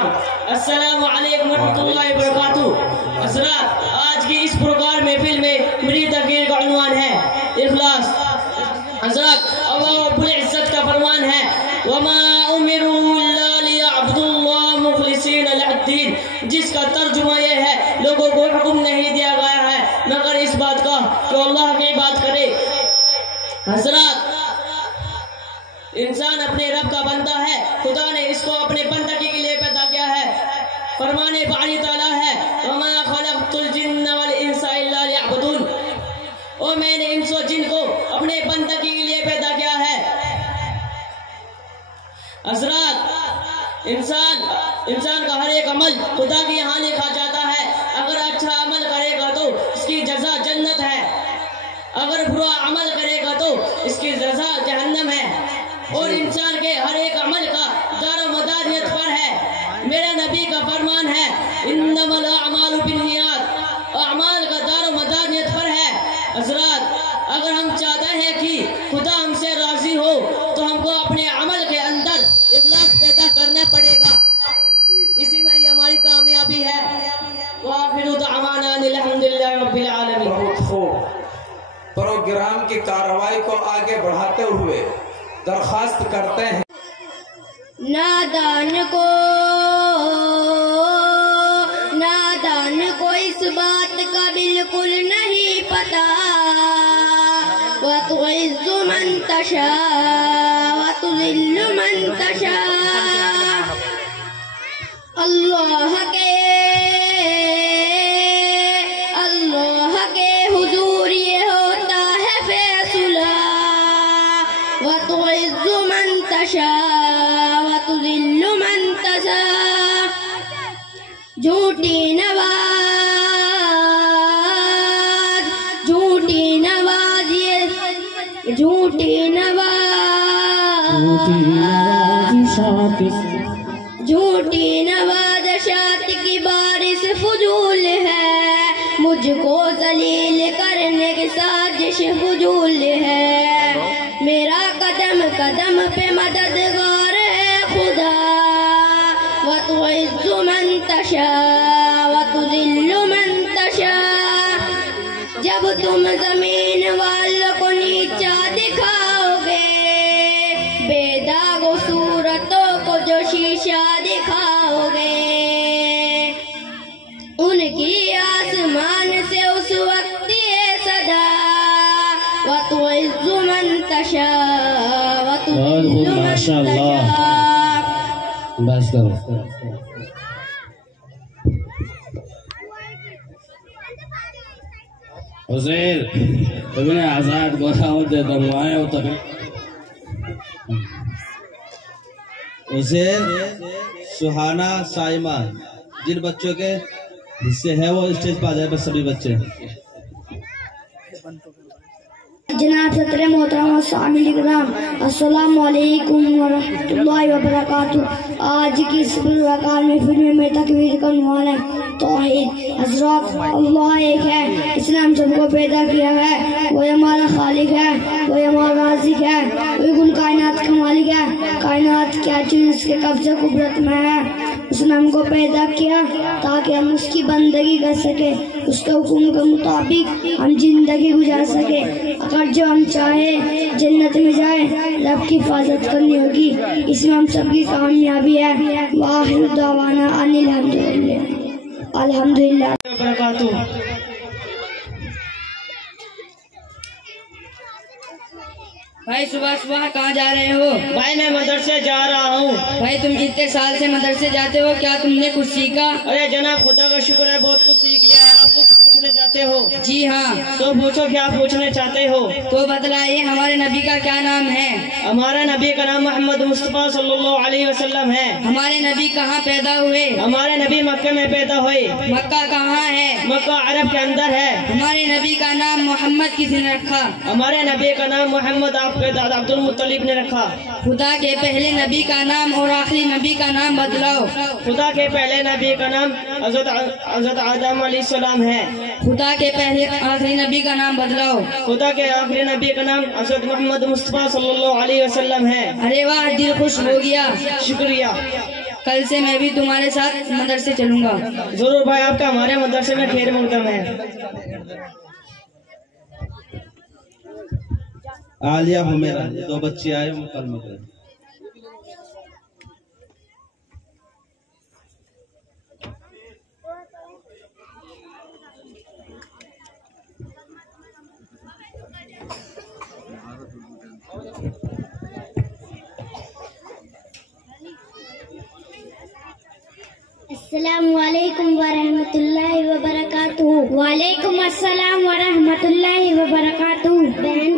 सलाम। अस्सलामु अलैकुम रहमतुल्लाहि व बरकातुहू। हज़रात, आज की इस प्रोग्राम महफिल में मेरी तकरीर का उन्वान है इखलास। हज़रात, अल्लाह रब्बुल इज्जत का फरमान है, वमा उमिरू इल्ला लियअब्दुल्लाह मुखलिसीन लहुद्दीन, जिसका तर्जुमा यह है, लोगों को हुक्म नहीं दिया गया है मगर इस बात का कि अल्लाह की बात करे। हज़रात, इंसान अपने रब का बंदा है। खुदा ने इसको अपने बंदगी के लिए पैदा किया है। फरमाने बारी ताला है, वमा खलक़तुल जिन्ना वल इंसा इल्ला लियअबुदून, और मैंने इंसान जिन को अपने बंदगी के लिए पैदा किया है। हज़रात, इंसान का हर एक अमल खुदा के यहाँ लिखा जाता है। अगर अच्छा अमल करेगा तो इसकी जज़ा जन्नत है, अगर बुरा अमल करेगा तो इसकी जज़ा जहन्नम है। और इंसान के हर एक अमल का दारो मदार नियत पर है। मेरा नबी का फरमान है, इन्नमल अमालु बिन्नियात, अमाल का दारो मदार नियत पर है। हज़रात, अगर हम चाहते हैं कि खुदा हमसे राजी हो तो हमको अपने अमल के अंदर इखलास पैदा करना पड़ेगा। इसी में ही हमारी कामयाबी है। वाखिरु दअवाना अल्हम्दुलिल्लाहि रब्बिल आलमीन। प्रोग्राम की कार्रवाई को आगे बढ़ाते हुए दरखास्त करते हैं, नादान को इस बात का बिल्कुल नहीं पता। व तुइज़्ज़ु मन तशा व तुज़िल्लु मन तशा, अल्लाह के हुजूर ये होता है फैसला। व तुइज़्ज़ु मन तशा व तुज़िल्लु मन तशा, झूठी नवाज़शात की बारिश फजूल है, मुझको जलील करने की साजिश फजूल है। मेरा कदम कदम पे मददगार है खुदा। व तुइज़्ज़ु मन तशा व तुज़िल्लु मन तशा, जब तुम जमीन वालों को नीचा दिखाओगे, बेदाग सूरतों को जो शीशा दिखाओगे, उनकी आसमान से उस वक्त ये सदा। व तुइज़्ज़ु मन तशा व तुज़िल्लु मन तशा। बस करो। हुसैन इब्ने आजाद गोराओं दे दमवाए हो तक हुसैन, सुहाना, साइमा, जिन बच्चों के हिस्से है वो स्टेज पर आ जाए। बस सभी बच्चे। जनाब सदर मोहतरम सामिल किराम, अस्सलामु अलैकुम व रहमतुल्लाहि व बरकातुहू। आज की इस मुलाकात में फिर में तकबीर का उन्वान है तौहीद। हज़रात, अल्लाह एक है, इसने हम सबको पैदा किया है, वो हमारा खालिक है, वो हमारा राज़िक है, वो कुल कायनात का मालिक है। कायनात क्या चीज़ उसके कब्ज़े कुदरत में है। उसने हमको पैदा किया ताकि हम उसकी बंदगी कर सके, उसके हुक्म के मुताबिक हम जिंदगी गुजार सके। अगर जो हम चाहे जन्नत में जाए, रब की हिफाजत करनी होगी। इसमें हम सबकी कामयाबी है। वाहिर दावाना अनिल अल्हम्दुलिल्लाह। भाई सुबह सुबह कहाँ जा रहे हो? भाई मैं मदरसे जा रहा हूँ। भाई तुम इतने साल से मदरसे जाते हो, क्या तुमने कुछ सीखा? अरे जनाब, खुदा का शुक्र है, बहुत कुछ सीख लिया है। आप कुछ पूछने चाहते हो? जी हाँ। तो पूछो, क्या पूछने चाहते हो? तो बतलाइए, हमारे नबी का क्या नाम है? हमारा नबी का नाम मोहम्मद मुस्तफा सल्लल्लाहु अलैहि वसल्लम है। हमारे नबी कहाँ पैदा हुए? हमारे नबी मक्के में पैदा हुए। मक्का कहाँ है? मक्का अरब के अंदर है। हमारे नबी का नाम मोहम्मद किसने रखा? हमारे नबी का नाम मोहम्मद आपके दादा अब्दुल मुत्तलिब ने रखा। खुदा के पहले नबी का नाम और आखिरी नबी का नाम बदलाओ। खुदा के पहले नबी का नाम हज़रत आदम अलैहिस्सलाम है। खुदा के पहले आखिरी नबी का नाम बदलाओ। खुदा के आखिरी नबी का नाम हज़रत मोहम्मद मुस्तफा सल्लल्लाहु अलैहि वसल्लम है। अरे वाह, दिल खुश हो गया। शुक्रिया। कल से मैं भी तुम्हारे साथ मदरसे चलूंगा। जरूर भाई, आपका हमारे मदरसे में खैर मकदम है। आलिया हुमेरा, 2 बच्चे आए, वो कल में गए। अस्सलामु अलैकुम वरहमतुल्लाहि वबरकातुहू। वालेकुम अस्सलाम वरहमतुल्लाहि वबरकातुहू। बहन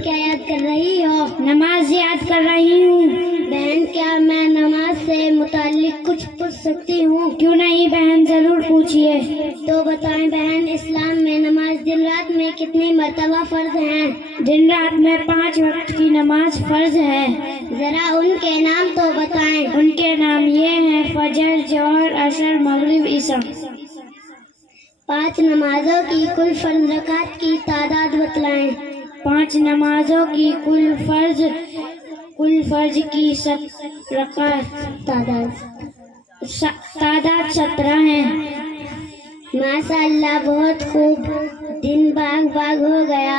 क्या याद कर रही हो? नमाज याद कर रही हूँ। बहन, क्या मैं नमाज से मुताल्लिक कुछ पूछ सकती हूँ? क्यों नहीं बहन, जरूर पूछिए। तो बताएं बहन, इस्लाम में नमाज दिन रात में कितनी मर्तबा फर्ज हैं? दिन रात में 5 वक्त की नमाज फर्ज है। जरा उनके नाम तो बताएं। उनके नाम ये हैं फजर, जोहर, असर, मगरिब, इशा। 5 नमाजों की कुल फर्ज रकात की तादाद बतलाएं। 5 नमाजों की कुल फर्ज की रकात तादाद 17 है। माशाअल्लाह, बहुत खूब। दिन बाग हो गया।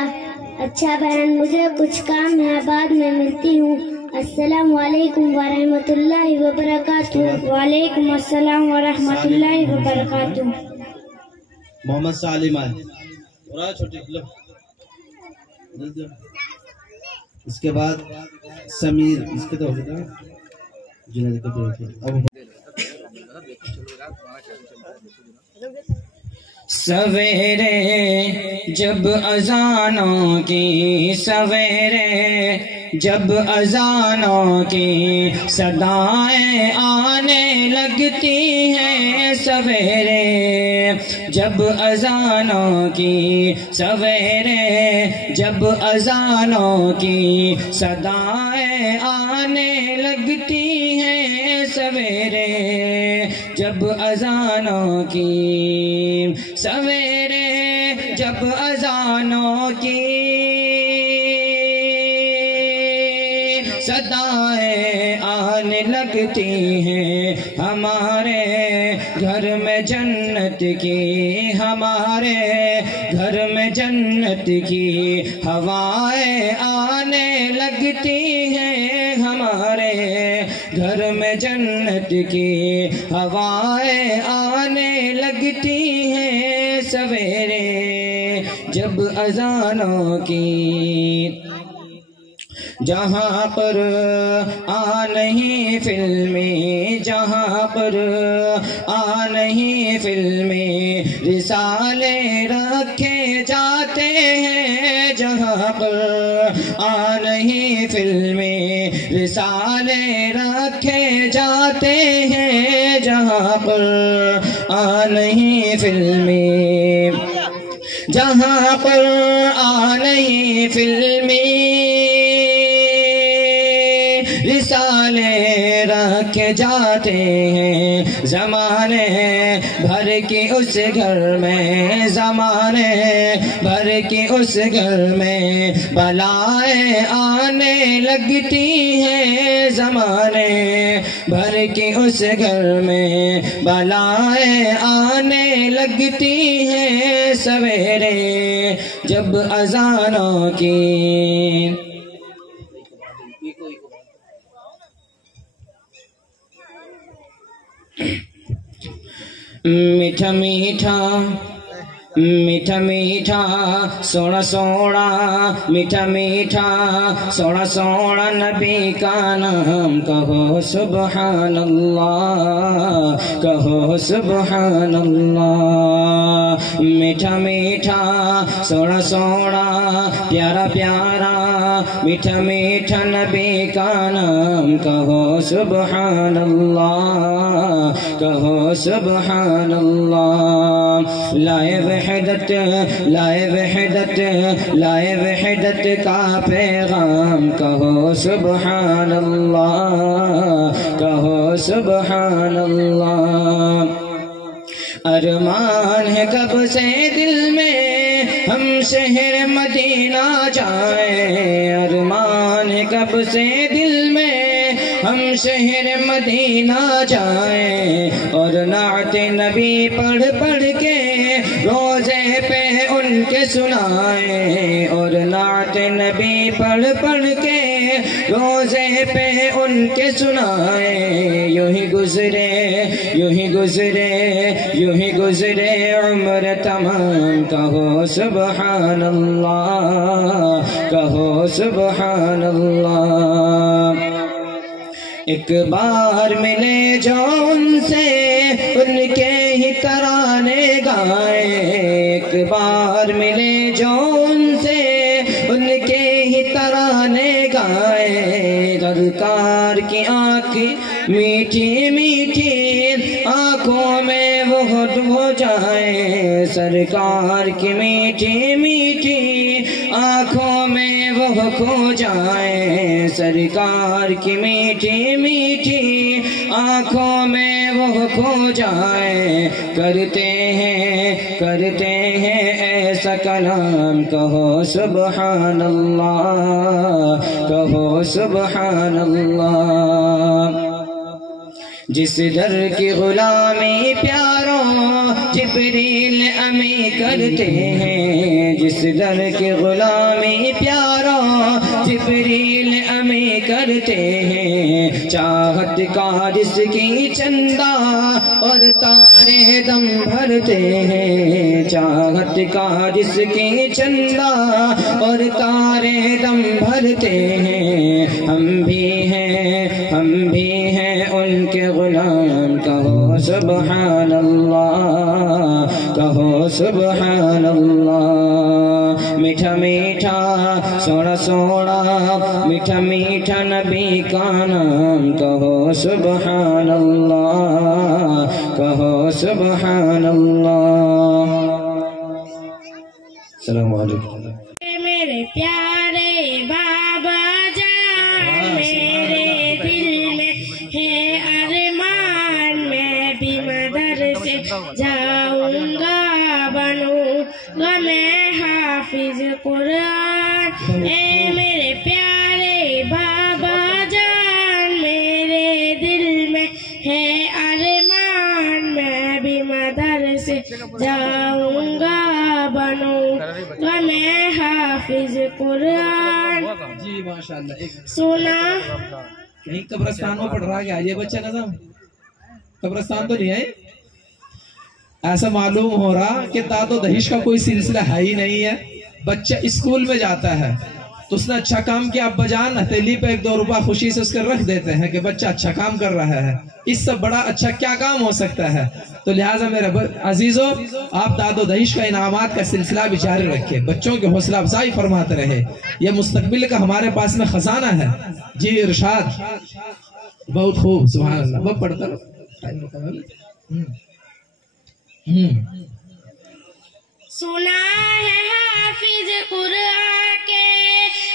अच्छा बहन, मुझे कुछ काम है, बाद में मिलती हूँ। अस्सलामु अलैकुम वरहमतुल्लाहि वबरकातुहू। वालेकुम अस्सलाम वरहमतुल्लाहि वबरकातुहू। मोहम्मद सालिम आए, छोटे लो। इसके बाद समीर, इसके तो हो गया जुनैद का अब सवेरे जब अजानों की, सवेरे जब अजानों की सदाएं आने लगती हैं, सवेरे जब अजानों की, सवेरे जब अजानों की सदाएं आने लगती हैं, सवेरे जब अजानों की, सवेरे जब अजानों की सदाएं आने लगती हैं, हमारे घर में जन्नत की, हमारे घर में जन्नत की हवाएं आने लगती हैं, हमारे घर में जन्नत की हवाएं आने लगती हैं, सवेरे जब अजानों की। जहाँ पर आ नहीं फिल्में, जहाँ पर आ नहीं फिल्में रिसाले रखे जाते हैं, जहाँ पर आ नहीं फिल्में रिसाले रखे जाते हैं, जहाँ पर आ नहीं फिल्में, जहाँ पर आ नहीं फिल्में रिसाले रखे जाते हैं, ज़माने भर के उस घर में, ज़माने भर के उस घर में बलाएं आने लगती हैं, ज़माने भर के उस घर में बलाएं आने लगती हैं, सवेरे जब अज़ानों की। मीठा मीठा मीठा मीठा सोना सोना, मीठा मीठा सोना सोना नबी का नाम कहो सुबहान अल्लाह, कहो सुबहान अल्लाह। मीठा मीठा सोना सोना प्यारा प्यारा, मीठा मीठा नबी का नाम कहो सुबहान अल्लाह, कहो सुबहान अल्लाह। लाए वहदत, लाए वहदत, लाए वहदत का पैगाम कहो सुबहान अल्लाह, कहो सुबहान अल्लाह। अरमान है कब से दिल में हम शहर मदीना जाए, अरमान है कब से दिल में हम शहर मदीना जाएं और नाते नबी पढ़ पढ़ के रोजे पे उनके सुनाएं और नाते नबी पढ़ पढ़ के रोजे पे उनके सुनाएं। यूं ही गुजरे यूं ही गुजरे यूं ही गुजरे उम्र तमाम। कहो सुबहान अल्लाह कहो सुबहान अल्लाह। एक बार मिले जो उनसे उनके ही तराने गाए। एक बार मिले जो उनसे उनके ही तराने गाए। सरकार की आँखें मीठी मीठी आँखों में वो हो जाए। सरकार की मीठी मीठी आँखों में वो खो जाए। सरकार की मीठी मीठी आँखों में वो खो जाए। करते हैं ऐसा कलाम। कहो सुबहान अल्लाह कहो सुबहान अल्लाह। जिस दर की गुलामी प्यारों जिब्रील अमी करते हैं। जिस दर की गुलामी प्यारों जिब्रील अमी करते हैं। चाहत का जिसकी चंदा और तारे दम भरते हैं। चाहत का जिसकी चंदा और तारे दम भरते हैं। हम भी हैं उनके गुलाम। कहो सुबहान अल्लाह कहो सुबहान अल्लाह। मीठा मीठा सोना सोना मीठा मीठा नबी का नाम। कहो सुबहान अल्लाह कहो सुबहान अल्लाह। अस्सलाम वालेकुम। मेरे प्यारे बाबा जान मेरे दिल में है अरमान। मैं भी मदरसे जाऊंगा बनूंगा मैं हाफिज कुरान। ए मेरे प्यारे बाबा जान मेरे दिल में है अरमान। मैं भी मदरसे जाऊंगा बनूंगा मैं हाफिज कुरान। जी माशाल्लाह। सुना कहीं कब्रिस्तान में पढ़ रहा है ये बच्चा नजम? कब्रिस्तान तो नहीं है। ऐसा मालूम हो रहा कि दादो दहिश का कोई सिलसिला है ही नहीं है। बच्चा स्कूल में जाता है तो उसने अच्छा काम किया, अब्बा जान हथेली पे 1-2 रुपया खुशी से उसके रख देते हैं कि बच्चा अच्छा काम कर रहा है। इससे बड़ा अच्छा क्या काम हो सकता है। तो लिहाजा मेरे अजीजों, आप दादो दहिश का इनामात का सिलसिला भी जारी रखे, बच्चों की हौसला अफजाई फरमाते रहे। यह मुस्तकबिल का हमारे पास में खजाना है। जी इरशाद, बहुत खूब, सुभान अल्लाह। वो पढ़ता रहो। सुना है हाफिज कुरान के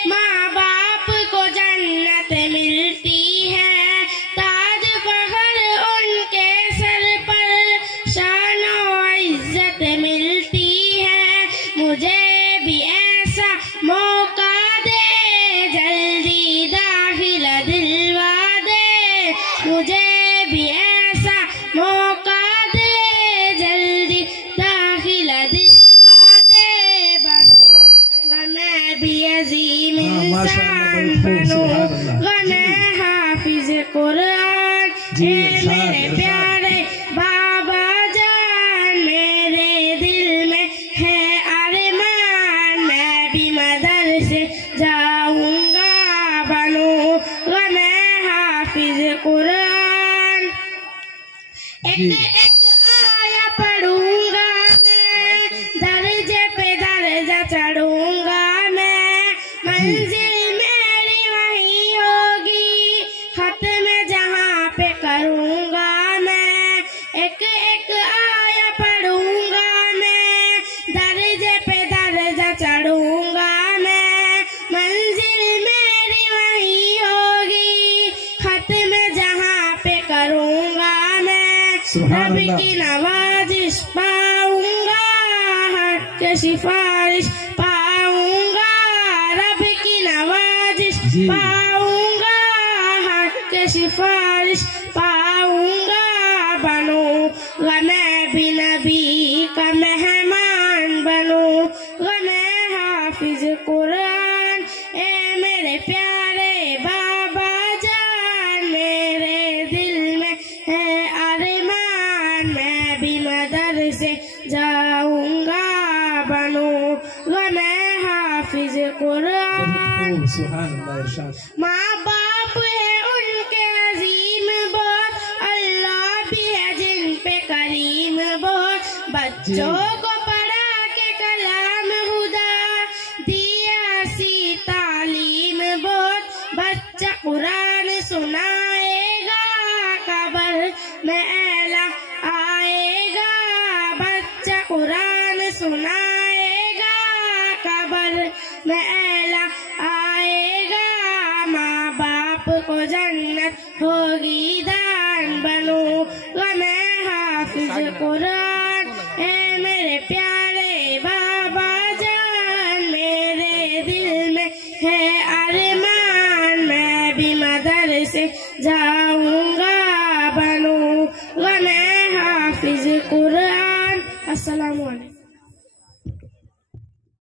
माँ बाप को जन्नत मिलती है। ताज फखर उनके सर पर शान और इज्जत मिलती है। मुझे भी ऐसा मौका दे जल्दी दाखिला दिलवा दे। मुझे भी ऐसा मौका दे जल्दी दाखिला दिलवा दे। बनूंगा मैं भी अजीम इंसान, बनूंगा मैं हाफिज कुरान। मेरे प्यारे बाबा जान मेरे दिल में है अरमान। मैं भी मदरसे जाऊंगा बनूंगा मैं हाफिज कुरान। एक आया पढ़ूंगा मैं, दर्जे पे दर्जा चढ़ूंगा मैं। मंजिल मेरी वही होगी, खत्म जहाँ पे करूंगा मैं। एक आया पढ़ूंगा मैं, दर्जे पे दर्जा चढ़ूंगा मैं। मंजिल मेरी वही होगी, खत्म जहाँ पे करूंगा मैं। रब की नवाजिश पाऊंगा, हक के सिफारिश पाऊंगा। रब की नवाजिश पाऊंगा, हक के सिफारिश पाऊंगा बनूंगा, मैं भी नबी का मेहमान बनूंगा, मैं हाफिज कुरान ए मेरे प्यारे बाबा जान, मेरे दिल में है अरमान, मैं भी मदरसे जाऊंगा बनूंगा, मैं हाफिज कुरान। सुभान अल्लाह। इरशाद। माँ बाप है उनके अजीम बहुत, अल्लाह भी है जिन पे करीम बहुत, बच्चों को पढ़ा के कलाम खुदा दिया सी तालीम बहुत, बच्चा कुरान सुनाएगा कबर में एला आएगा, बच्चा कुरान सुनाएगा कबर में एला आएगा, माँ बाप को जन्नत होगी दान बनूंगा, मैं हाफिज कुरान ए मेरे प्यारे बाबा जान, मेरे दिल में है अरमान, मैं भी मदरसे जाऊंगा बनूंगा, मैं हाफिज कुरान। अस्सलाम वालेकुम।